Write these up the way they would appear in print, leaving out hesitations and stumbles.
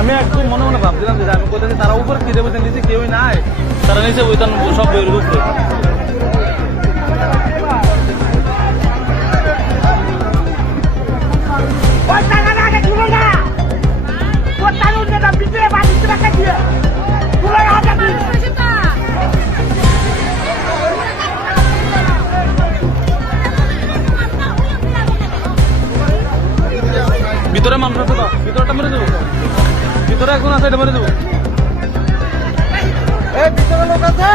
আমি একটু মনে মনে ভাবছিলাম যে আমি কোথায় তারা উপরে কিনে বসে নিচে কেউই নাই, তারা নিচে বইতাম সব বইয়ের উপরে। ভিতরে মানুষ আছে তো, ভিতরটা মেরে দেবো, ভিতরে এখন আছে এটা মেরে দেবো। এই ভিতরে লোক আছে,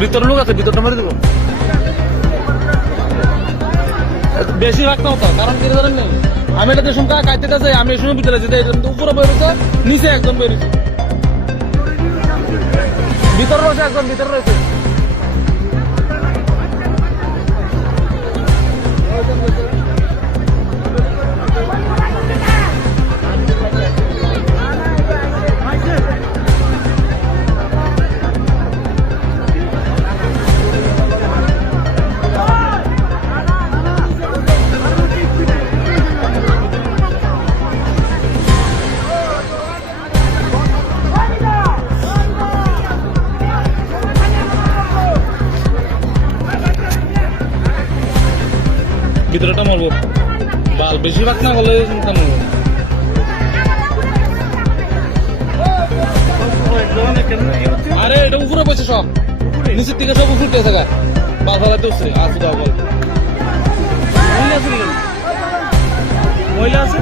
ভিতরে লোক আছে, ভিতরটা মেরে দেবো। বেশি রাখতে হতো, কারণ কি জানেন নেই, আমি এটা দেশম কা কাইতে যাই, আমি এই সময় ভিতরে যেতে উপরে বেরোছে, নিচে একদম বেরিয়েছে, ভিতরে রয়েছে, একদম ভিতরে রয়েছে। ভিতরেটা মারবো, বাল বেশিরভাগ না হলে আরে এটা উপরে বসে সব, নিচের থেকে সব উপরে থাকা বাল ফেলাতে উঠছে। আসে মহিলা আছে, মহিলা আছে।